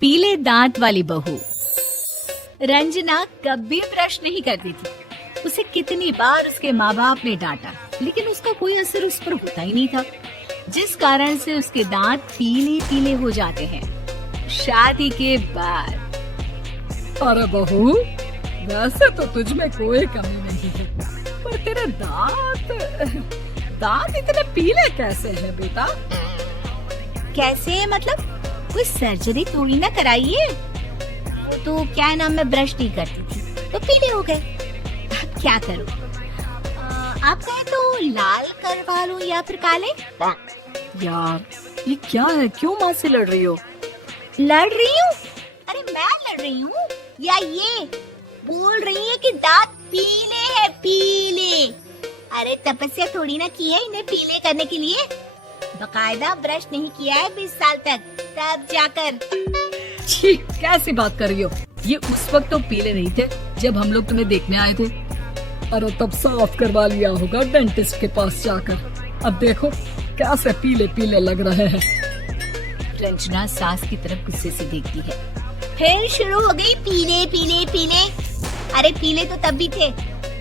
पीले दांत वाली बहू। रंजना कभी ब्रश नहीं करती थी। उसे कितनी बार उसके माँ बाप ने डांटा, लेकिन उसका कोई असर उस पर होता ही नहीं था, जिस कारण से उसके दांत पीले पीले हो जाते हैं। शादी के बाद अरे बहू, वैसे तो तुझ में कोई कमी नहीं है, पर तेरे दांत इतने पीले कैसे हैं बेटा? कैसे मतलब? कोई सर्जरी थोड़ी ना कराइए। वो तो क्या नाम, मैं ब्रश नहीं करती थी तो पीले हो गए। अब क्या करूं? आप कहें तो लाल करवा लूं या फिर काले? यार ये क्या है, क्यों माँ से लड़ रही हो? लड़ रही हूँ? अरे मैं लड़ रही हूँ या ये बोल रही है कि दांत पीले हैं, पीले। अरे तपस्या थोड़ी ना की है इन्हें पीले करने के लिए। बकायदा ब्रश नहीं किया है 20 साल तक, तब जाकर। छी, कैसी बात कर रही हो? ये उस वक्त तो पीले नहीं थे जब हम लोग तुम्हें देखने आए थे। अरे तब साफ करवा लिया होगा डेंटिस्ट के पास जाकर। अब देखो कैसे पीले पीले लग रहे हैं। रंजना सास की तरफ गुस्से से देखती है। फिर शुरू हो गई पीले पीले पीले। अरे पीले तो तब भी थे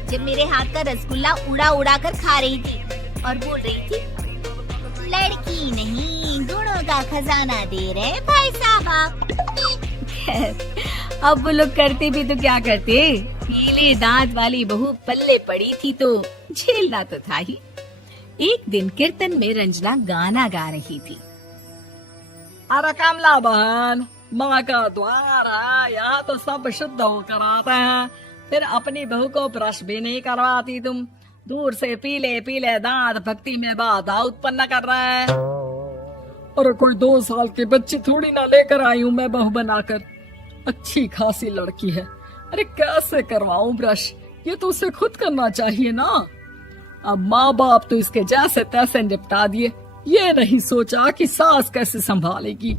जब मेरे हाथ का रसगुल्ला उड़ा उड़ा कर खा रही थी और बोल रही थी, लड़की नहीं गुणों का खजाना दे रहे भाई साहब। अब वो लोग करते भी तो क्या करते, पीले दांत वाली बहू पल्ले पड़ी थी तो झेलना तो था ही। एक दिन कीर्तन में रंजना गाना गा रही थी। अरे कमला बहन, माँ का द्वार है, यहाँ तो सब शुद्ध होकर आते हैं, फिर अपनी बहू को ब्रश भी नहीं करवाती तुम। दूर से पीले पीले दांत भक्ति में बाधा उत्पन्न कर रहे हैं। अरे कोई 2 साल के बच्चे थोड़ी ना लेकर आई हूँ मैं बहू बनाकर। अच्छी खासी लड़की है, अरे कैसे करवाऊं ब्रश? ये तो उसे खुद करना चाहिए ना। अब माँ बाप तो इसके जैसे तैसे निपटा दिए, ये नहीं सोचा कि सास कैसे संभालेगी।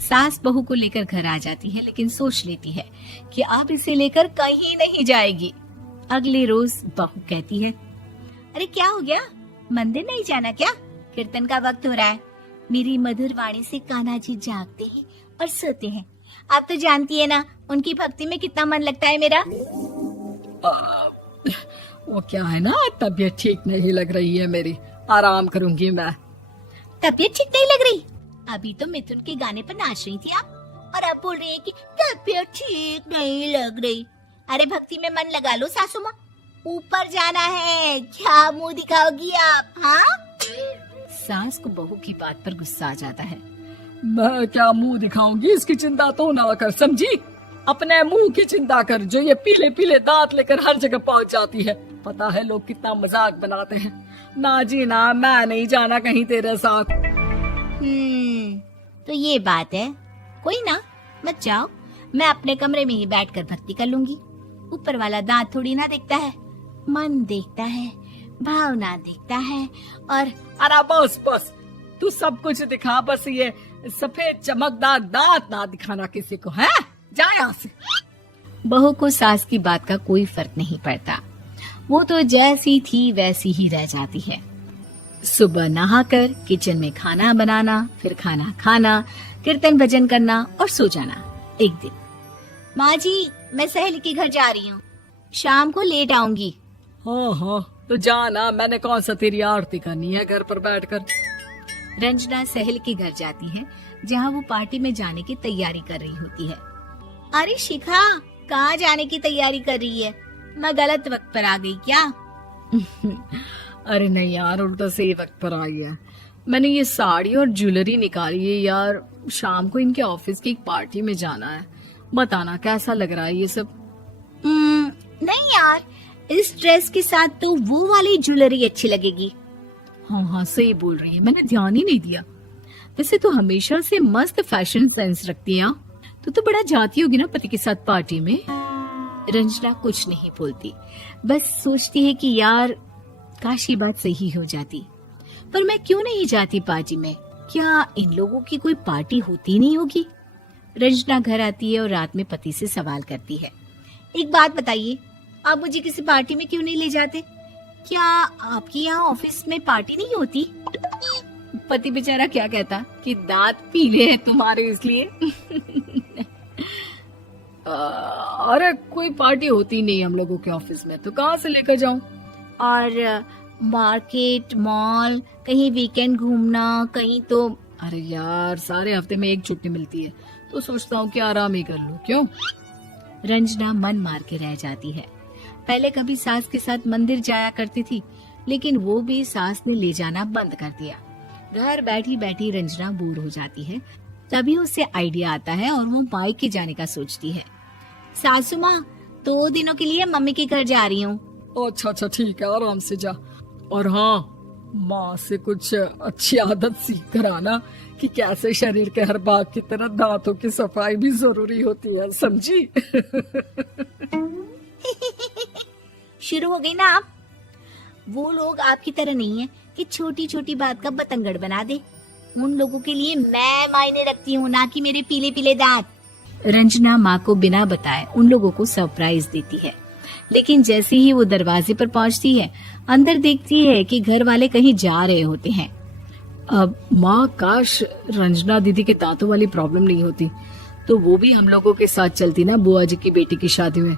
सास बहू को लेकर घर आ जाती है, लेकिन सोच लेती है कि अब इसे लेकर कहीं नहीं जाएगी। अगले रोज बहू कहती है, अरे क्या हो गया, मंदिर नहीं जाना क्या? कीर्तन का वक्त हो रहा है। मेरी मधुर वाणी से कान्हा जी जागते हैं और सोते हैं। आप तो जानती है ना उनकी भक्ति में कितना मन लगता है मेरा। वो क्या है ना, तबीयत ठीक नहीं लग रही है मेरी, आराम करूंगी मैं। तबीयत ठीक नहीं लग रही? अभी तो मिथुन के गाने पर नाच रही थी आप, और अब बोल रही है कि तबीयत ठीक नहीं लग रही। अरे भक्ति में मन लगा लो सासू माँ, ऊपर जाना है, क्या मुंह दिखाओगी आप? हाँ? सास को बहू की बात पर गुस्सा आ जाता है। मैं क्या मुंह दिखाऊंगी, इसकी चिंता तो ना कर, समझी? अपने मुंह की चिंता कर, जो ये पीले पीले दांत लेकर हर जगह पहुंच जाती है। पता है लोग कितना मजाक बनाते हैं। ना जी ना, मैं नहीं जाना कहीं तेरे साथ। तो ये बात है, कोई ना, मत जाओ, मैं अपने कमरे में ही बैठकर भक्ति कर लूंगी। ऊपर वाला दांत थोड़ी ना देखता है, मन देखता है, भावना देखता है। और अरे बस बस, तू सब कुछ दिखा, बस ये सफेद चमकदार दांत ना दिखाना किसी को, है? जा यहाँ से। बहू को सास की बात का कोई फर्क नहीं पड़ता, वो तो जैसी थी वैसी ही रह जाती है। सुबह नहाकर किचन में खाना बनाना, फिर खाना खाना, कीर्तन भजन करना और सो जाना। एक दिन, माँ जी मैं सहेली के घर जा रही हूँ, शाम को लेट आऊंगी। हाँ हाँ तो जाना, मैंने कौन सा तेरी आरती करनी है घर पर बैठकर। रंजना सहेली के घर जाती है, जहाँ वो पार्टी में जाने की तैयारी कर रही होती है। अरे शिखा, कहाँ जाने की तैयारी कर रही है? मैं गलत वक्त पर आ गई क्या? अरे नहीं यार, उल्टा सही वक्त पर आ गया। मैंने ये साड़ी और ज्वेलरी निकाली है यार, शाम को इनके ऑफिस की एक पार्टी में जाना है। बताना कैसा लग रहा है ये सब? नहीं यार, इस ड्रेस के साथ तो वो वाली ज्वेलरी अच्छी लगेगी। हाँ हाँ सही बोल रही है, मैंने ध्यान ही नहीं दिया। वैसे तो हमेशा से मस्त फैशन सेंस रखती है। तो बड़ा जाती होगी ना पति के साथ पार्टी में। रंजना कुछ नहीं बोलती, बस सोचती है कि यार काश ये बात सही हो जाती, पर मैं क्यों नहीं जाती पार्टी में? क्या इन लोगों की कोई पार्टी होती नहीं होगी? रंजना घर आती है और रात में पति से सवाल करती है, एक बात बताइए, आप मुझे किसी पार्टी में क्यों नहीं ले जाते? क्या आपकी यहाँ ऑफिस में पार्टी नहीं होती? पति बेचारा क्या कहता कि दांत पीले हैं तुम्हारे इसलिए। अरे कोई पार्टी होती नहीं हम लोगों के ऑफिस में, तो कहाँ से लेकर जाऊं? और मार्केट, मॉल, कहीं वीकेंड घूमना, कहीं तो। अरे यार, सारे हफ्ते में एक छुट्टी मिलती है, तो सोचता हूँ कि आराम ही कर लूं। क्यों? रंजना मन मार के रह जाती है। पहले कभी सास के साथ मंदिर जाया करती थी, लेकिन वो भी सास ने ले जाना बंद कर दिया। घर बैठी बैठी रंजना बोर हो जाती है। तभी उसे आइडिया आता है और वो मायके जाने का सोचती है। सासू माँ, 2 दिनों के लिए मम्मी के घर जा रही हूँ। अच्छा अच्छा, ठीक है, आराम से जा। और हाँ, माँ से कुछ अच्छी आदत सीख कर आना कि कैसे शरीर के हर भाग की तरह दांतों की सफाई भी जरूरी होती है, समझी? शुरू हो गई ना आप। वो लोग आपकी तरह नहीं है कि छोटी छोटी बात का बतंगड़ बना दे। उन लोगों के लिए मैं मायने रखती हूँ, ना कि मेरे पीले पीले दांत। रंजना माँ को बिना बताए उन लोगों को सरप्राइज देती है, लेकिन जैसे ही वो दरवाजे पर पहुंचती है, अंदर देखती है कि घर वाले कहीं जा रहे होते हैं। अब माँ, काश रंजना दीदी के दांतों वाली प्रॉब्लम नहीं होती, तो वो भी हम लोगों के साथ चलती ना बुआ जी की बेटी की शादी में।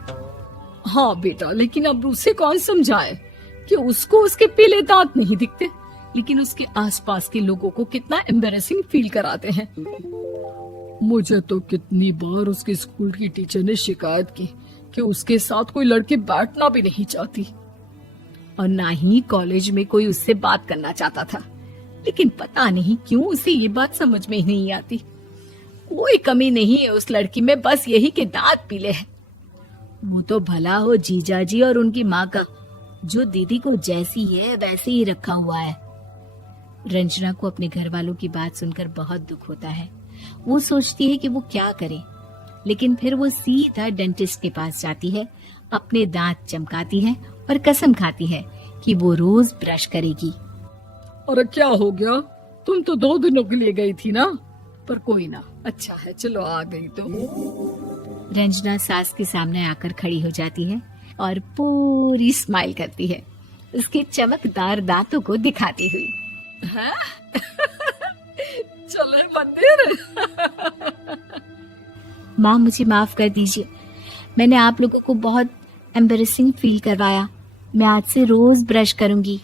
हाँ बेटा, लेकिन अब उसे कौन समझाए कि उसको उसके पीले दांत नहीं दिखते, लेकिन उसके आसपास के लोगों को कितना एम्बैरेसिंग फील कराते हैं। मुझे तो कितनी बार उसके स्कूल की टीचर ने शिकायत की कि उसके साथ कोई लड़की बैठना भी नहीं चाहती, और ना ही कॉलेज में कोई उससे बात करना चाहता था। लेकिन पता नहीं क्यों उसे ये बात समझ में ही नहीं आती। कोई कमी नहीं है उस लड़की में, बस यही कि दांत पीले हैं। वो तो भला हो जीजा जी और उनकी माँ का, जो दीदी को जैसी है वैसे ही रखा हुआ है। रंजना को अपने घर वालों की बात सुनकर बहुत दुख होता है। वो सोचती है कि वो क्या करे, लेकिन फिर वो सीधा डेंटिस्ट के पास जाती है, अपने दांत चमकाती है और कसम खाती है कि वो रोज ब्रश करेगी। अरे क्या हो गया? तुम तो 2 दिनों के लिए गई थी ना, पर कोई ना, अच्छा है, चलो आ गई तो। रंजना सास के सामने आकर खड़ी हो जाती है और पूरी स्माइल करती है, उसके चमकदार दांतों को दिखाती हुई। हैं? चले मंदिर? माँ, मुझे माफ कर दीजिए, मैंने आप लोगों को बहुत एम्बैरेसिंग फील करवाया। मैं आज से रोज ब्रश करूंगी।